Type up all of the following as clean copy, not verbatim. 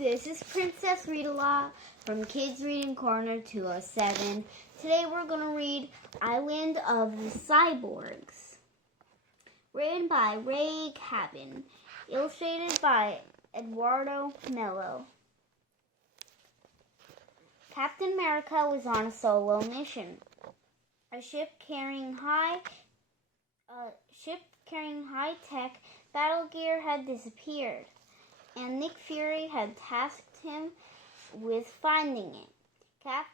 This is Princess Readalong from Kids Reading Corner 207. Today we're going to read Island of the Cyborgs. Written by Caban. Illustrated by Eduardo, Mello. Captain America was on a solo mission. A ship carrying high-tech battle gear had disappeared, and Nick Fury had tasked him with finding it. Cap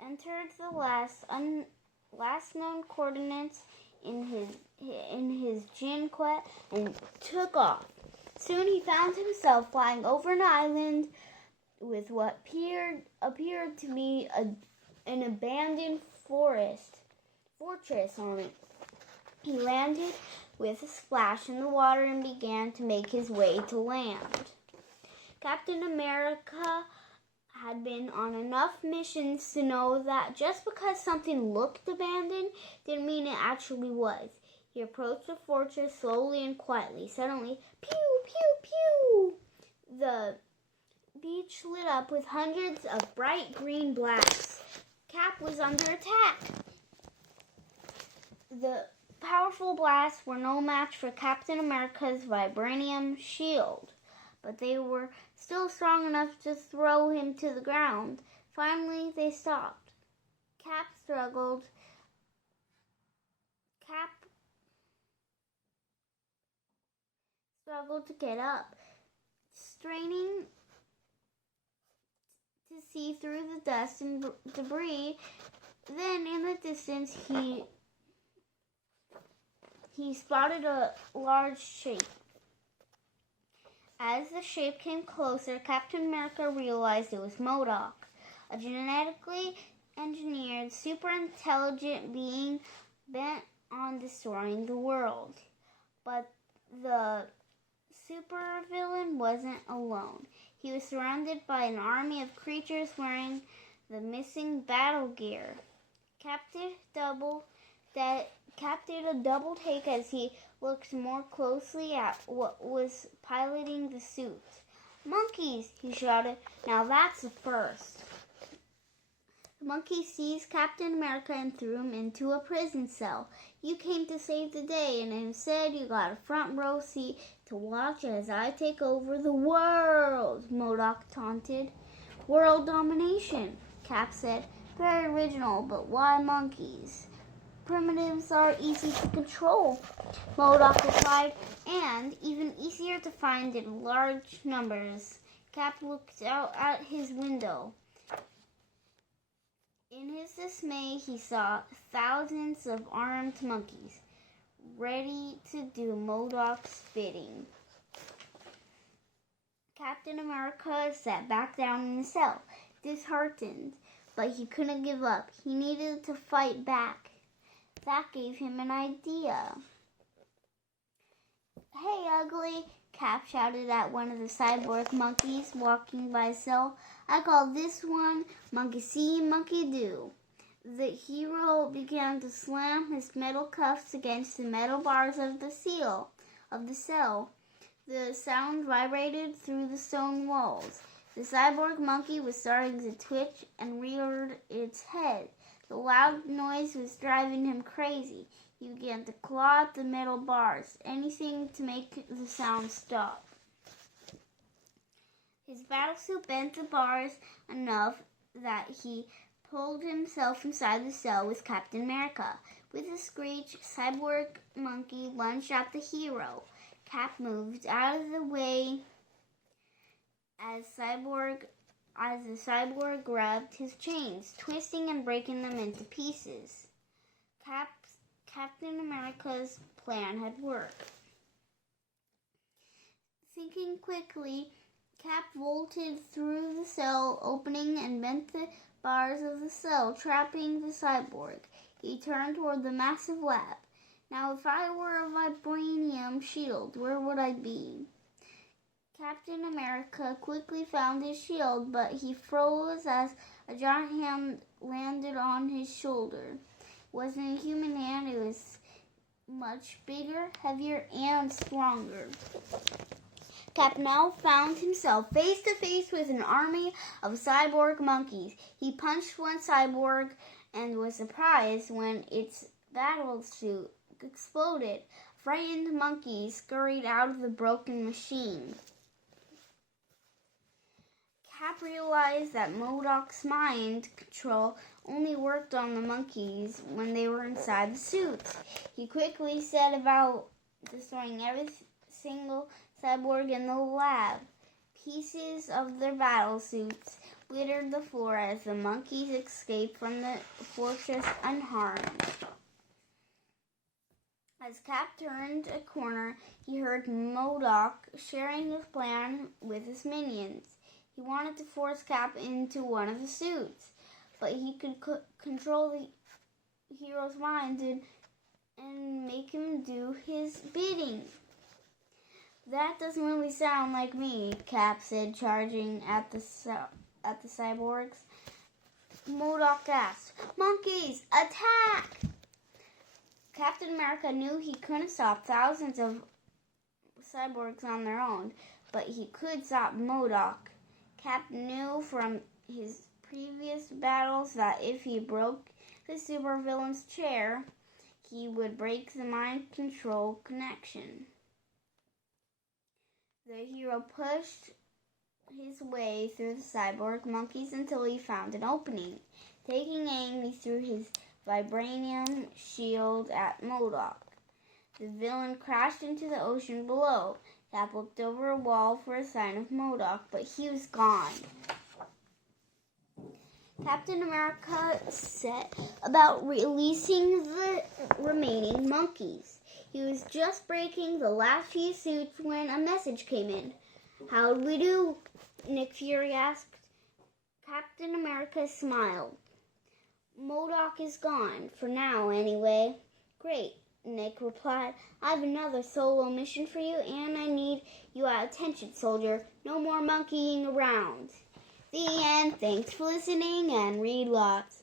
entered the last known coordinates in his Jinquet and took off. Soon he found himself flying over an island with what appeared to be an abandoned fortress on it. He landed with a splash in the water and began to make his way to land. Captain America had been on enough missions to know that just because something looked abandoned didn't mean it actually was. He approached the fortress slowly and quietly. Suddenly, pew, pew, pew! The beach lit up with hundreds of bright green blasts. Cap was under attack. The powerful blasts were no match for Captain America's vibranium shield, but they were still strong enough to throw him to the ground. Finally, they stopped. Cap struggled to get up, straining to see through the dust and debris. Then, in the distance, he spotted a large shape. As the shape came closer, Captain America realized it was MODOK, a genetically engineered, super intelligent being bent on destroying the world. But the supervillain wasn't alone. He was surrounded by an army of creatures wearing the missing battle gear. Cap did a double take as he looked more closely at what was piloting the suit. "Monkeys!" he shouted. "Now that's a first." The monkey seized Captain America and threw him into a prison cell. "You came to save the day, and instead you got a front row seat to watch as I take over the world," MODOK taunted. "World domination," Cap said. "Very original, but why monkeys? Primitives are easy to control," MODOK replied, "and even easier to find in large numbers." Cap looked out at his window. In his dismay, he saw thousands of armed monkeys, ready to do MODOK's bidding. Captain America sat back down in his cell, disheartened, but he couldn't give up. He needed to fight back. That gave him an idea. "Hey, ugly!" Cap shouted at one of the cyborg monkeys walking by his cell. "I call this one Monkey See, Monkey Do." The hero began to slam his metal cuffs against the metal bars of the cell. The sound vibrated through the stone walls. The cyborg monkey was starting to twitch and reared its head. The loud noise was driving him crazy. He began to claw at the metal bars, anything to make the sound stop. His battlesuit bent the bars enough that he pulled himself inside the cell with Captain America. With a screech, cyborg monkey lunged at the hero. Cap moved out of the way as the cyborg grabbed his chains, twisting and breaking them into pieces. Captain America's plan had worked. Thinking quickly, Cap bolted through the cell opening and bent the bars of the cell, trapping the cyborg. He turned toward the massive lab. "Now, if I were a vibranium shield, where would I be?" Captain America quickly found his shield, but he froze as a giant hand landed on his shoulder. It wasn't a human hand, it was much bigger, heavier, and stronger. Cap now found himself face to face with an army of cyborg monkeys. He punched one cyborg and was surprised when its battle suit exploded. Frightened monkeys scurried out of the broken machine. Cap realized that MODOK's mind control only worked on the monkeys when they were inside the suits. He quickly set about destroying every single cyborg in the lab. Pieces of their battle suits littered the floor as the monkeys escaped from the fortress unharmed. As Cap turned a corner, he heard MODOK sharing his plan with his minions. He wanted to force Cap into one of the suits, but he could control the hero's mind and make him do his bidding. That doesn't really sound like me, Cap said, charging at the cyborgs. MODOK asked, "Monkeys, attack!" Captain America knew he couldn't stop thousands of cyborgs on their own, but he could stop MODOK. Cap knew from his previous battles that if he broke the supervillain's chair, he would break the mind control connection. The hero pushed his way through the cyborg monkeys until he found an opening. Taking aim, he threw his vibranium shield at MODOK. The villain crashed into the ocean below. Cap looked over a wall for a sign of MODOK, but he was gone. Captain America set about releasing the remaining monkeys. He was just breaking the last few suits when a message came in. "How'd we do?" Nick Fury asked. Captain America smiled. "MODOK is gone, for now anyway." "Great," Nick replied. "I have another solo mission for you, and I need you at attention, soldier. No more monkeying around." The end. Thanks for listening, and read lots.